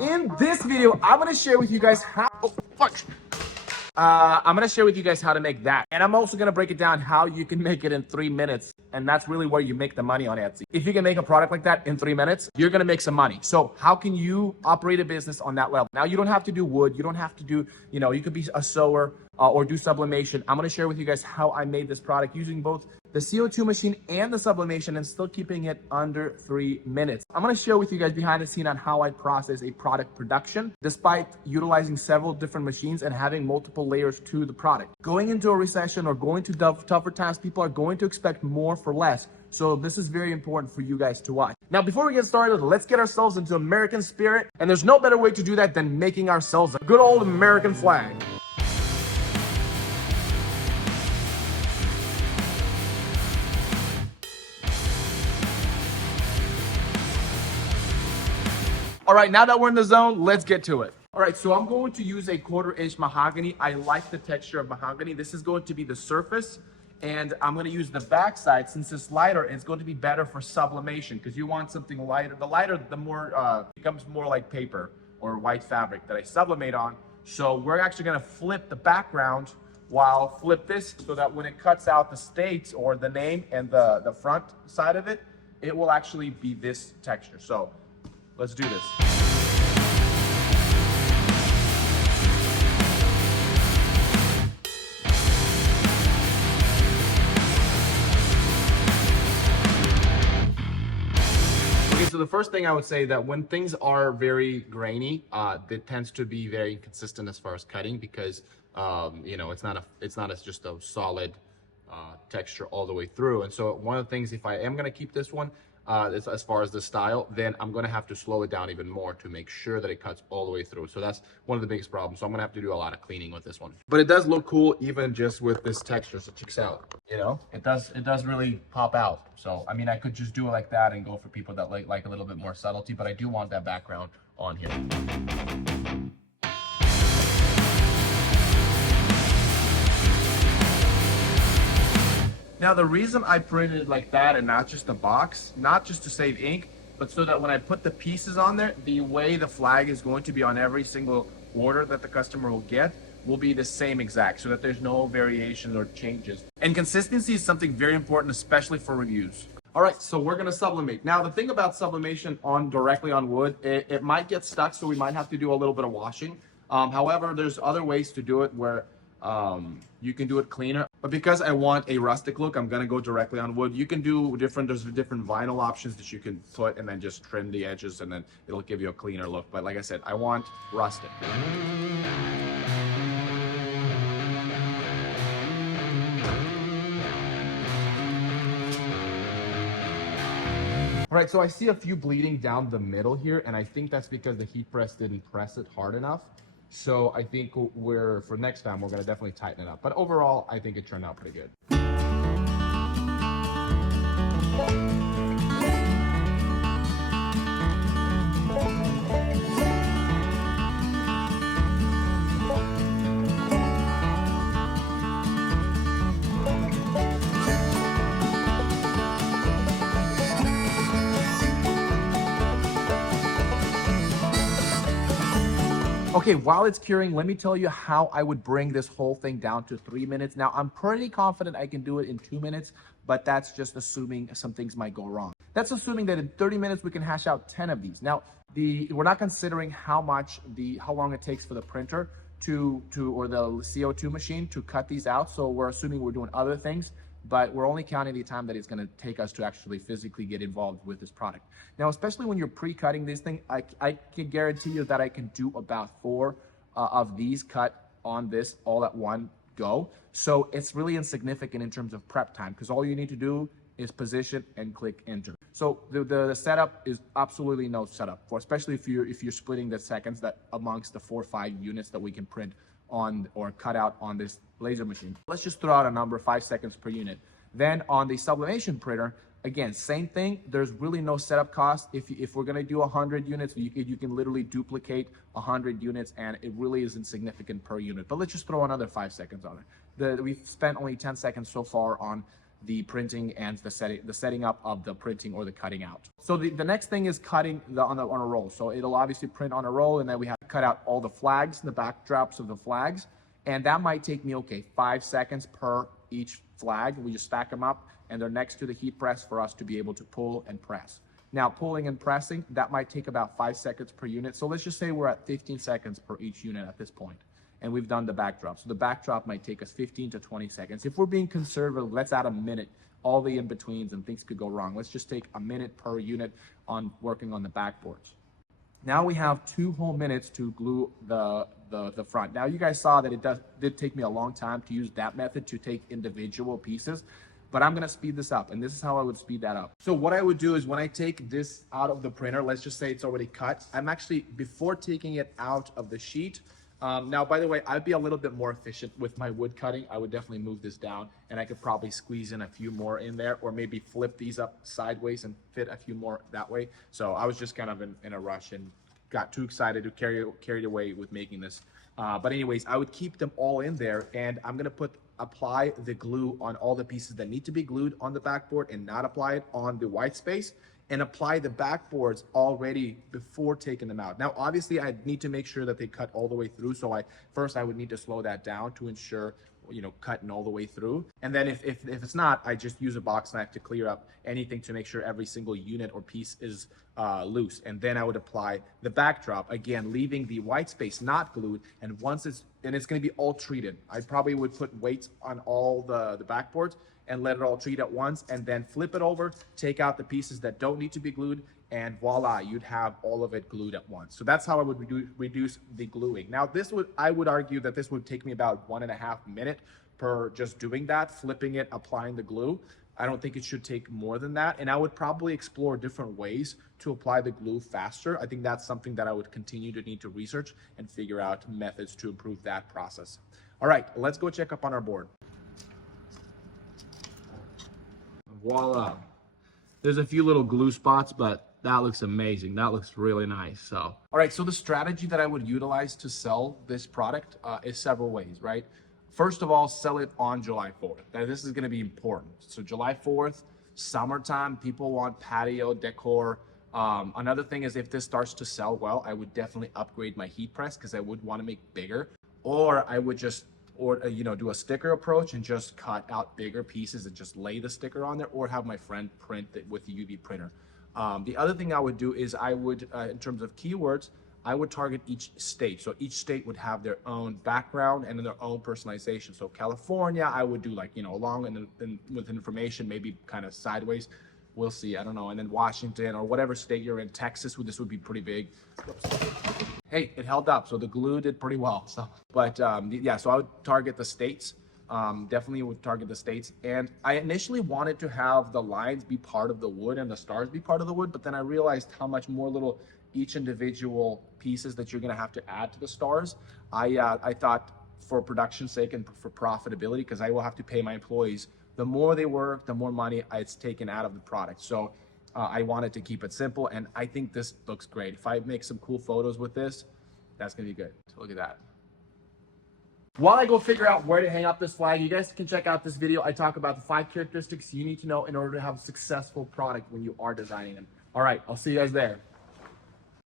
In this video, I'm gonna share with you guys how, I'm gonna share with you guys how to make that. And I'm also gonna break it down how you can make it in 3 minutes. And that's really where you make the money on Etsy. If you can make a product like that in 3 minutes, you're gonna make some money. So how can you operate a business on that level? Now, you don't have to do wood. You don't have to do, you could be a sewer or do sublimation. I'm gonna share with you guys how I made this product using both the CO2 machine and the sublimation and still keeping it under 3 minutes. I'm gonna share with you guys behind the scene on how I process a product production despite utilizing several different machines and having multiple layers to the product. Going into a recession or going to tougher times, people are going to expect more for less. So this is very important for you guys to watch. Now, before we get started, let's get ourselves into American spirit. And there's no better way to do that than making ourselves a good old American flag. All right, now that we're in the zone, let's get to it. All right, so I'm going to use a 1/4-inch mahogany. I like the texture of mahogany. This is going to be the surface, and I'm going to use the backside. Since it's lighter, it's going to be better for sublimation because you want something lighter. The lighter, the more becomes more like paper or white fabric that I sublimate on. So we're actually going to flip the background while flip this so that when it cuts out the states or the name and the front side of it, it will actually be this texture. So let's do this. Okay, so the first thing I would say that when things are very grainy, it tends to be very inconsistent as far as cutting because it's not as just a solid texture all the way through. And so one of the things, if I am gonna keep this one, as far as the style, then I'm going to have to slow it down even more to make sure that it cuts all the way through. So that's one of the biggest problems. So I'm going to have to do a lot of cleaning with this one. But it does look cool even just with this texture. So check out, it does really pop out. So, I mean, I could just do it like that and go for people that like a little bit more subtlety, but I do want that background on here. Now, the reason I printed it like that and not just a box, not just to save ink, but so that when I put the pieces on there, the way the flag is going to be on every single order that the customer will get will be the same exact, so that there's no variations or changes. And consistency is something very important, especially for reviews. All right, so we're gonna sublimate. Now, the thing about sublimation directly on wood, it might get stuck, so we might have to do a little bit of washing. However, there's other ways to do it where you can do it cleaner, but because I want a rustic look, I'm gonna go directly on wood. You can do there's different vinyl options that you can put and then just trim the edges and then it'll give you a cleaner look. But like I said, I want rustic. All right, so I see a few bleeding down the middle here, and I think that's because the heat press didn't press it hard enough. So I think for next time, we're gonna definitely tighten it up. But overall, I think it turned out pretty good. Okay, while it's curing, let me tell you how I would bring this whole thing down to 3 minutes. Now, I'm pretty confident I can do it in 2 minutes, but that's just assuming some things might go wrong. That's assuming that in 30 minutes, we can hash out 10 of these. Now, we're not considering how long it takes for the printer or the CO2 machine to cut these out. So we're assuming we're doing other things, but we're only counting the time that it's going to take us to actually physically get involved with this product. Now, especially when you're pre-cutting this thing, I can guarantee you that I can do about 4 of these cut on this all at one go. So it's really insignificant in terms of prep time because all you need to do is position and click enter. So the setup is absolutely no setup for, especially if you're splitting the seconds that amongst the 4 or 5 units that we can print on or cut out on this laser machine. Let's just throw out a number, 5 seconds per unit. Then on the sublimation printer, again, same thing. There's really no setup cost. If we're gonna do 100 units, you can literally duplicate 100 units and it really is insignificant per unit. But let's just throw another 5 seconds on it. We've spent only 10 seconds so far on the printing and the setting up of the printing or the cutting out. So the next thing is cutting on a roll. So it'll obviously print on a roll, and then we have to cut out all the flags, the backdrops of the flags. And that might take me, 5 seconds per each flag. We just stack them up and they're next to the heat press for us to be able to pull and press. Now, pulling and pressing, that might take about 5 seconds per unit. So let's just say we're at 15 seconds per each unit at this point. And we've done the backdrop. So the backdrop might take us 15 to 20 seconds. If we're being conservative, let's add a minute. All the in-betweens and things could go wrong. Let's just take a minute per unit on working on the backboards. Now we have 2 whole minutes to glue the front. Now you guys saw that it did take me a long time to use that method to take individual pieces, but I'm gonna speed this up, and this is how I would speed that up. So what I would do is when I take this out of the printer, let's just say it's already cut, I'm actually, before taking it out of the sheet, now, by the way, I'd be a little bit more efficient with my wood cutting. I would definitely move this down, and I could probably squeeze in a few more in there, or maybe flip these up sideways and fit a few more that way. So I was just kind of in a rush and got too excited to carried away with making this. But anyways, I would keep them all in there, and I'm gonna apply the glue on all the pieces that need to be glued on the backboard and not apply it on the white space, and apply the backboards already before taking them out. Now, obviously, I need to make sure that they cut all the way through. So first I would need to slow that down to ensure, cutting all the way through. And then if it's not, I just use a box knife to clear up anything to make sure every single unit or piece is loose. And then I would apply the backdrop, again, leaving the white space not glued. And it's gonna be all treated. I probably would put weights on all the backboards and let it all treat at once, and then flip it over, take out the pieces that don't need to be glued, and voila, you'd have all of it glued at once. So that's how I would reduce the gluing. Now, I would argue that this would take me about 1.5 minutes per just doing that, flipping it, applying the glue. I don't think it should take more than that, and I would probably explore different ways to apply the glue faster. I think that's something that I would continue to need to research and figure out methods to improve that process. All right, let's go check up on our board. Voila. There's a few little glue spots, but that looks amazing. That looks really nice. So, all right, so the strategy that I would utilize to sell this product is several ways, right? First of all, sell it on July 4th. Now, this is gonna be important. So July 4th, summertime, people want patio decor. Another thing is, if this starts to sell well, I would definitely upgrade my heat press because I would wanna make bigger, or I would just do a sticker approach and just cut out bigger pieces and just lay the sticker on there, or have my friend print it with the UV printer. The other thing I would do is I would, in terms of keywords, I would target each state. So each state would have their own background and their own personalization. So California, I would do along and with information, maybe kind of sideways. We'll see, I don't know. And then Washington or whatever state you're in, Texas, this would be pretty big. Hey, it held up, so the glue did pretty well. So, but yeah, so I would target the states. Definitely would target the states. And I initially wanted to have the lines be part of the wood and the stars be part of the wood, but then I realized how much more little each individual pieces that you're gonna have to add to the stars. I thought, for production's sake and for profitability, because I will have to pay my employees, the more they work, the more money it's taken out of the product. So I wanted to keep it simple, and I think this looks great. If I make some cool photos with this, that's gonna be good. So look at that. While I go figure out where to hang up this flag, you guys can check out this video. I talk about the 5 characteristics you need to know in order to have a successful product when you are designing them. All right, I'll see you guys there.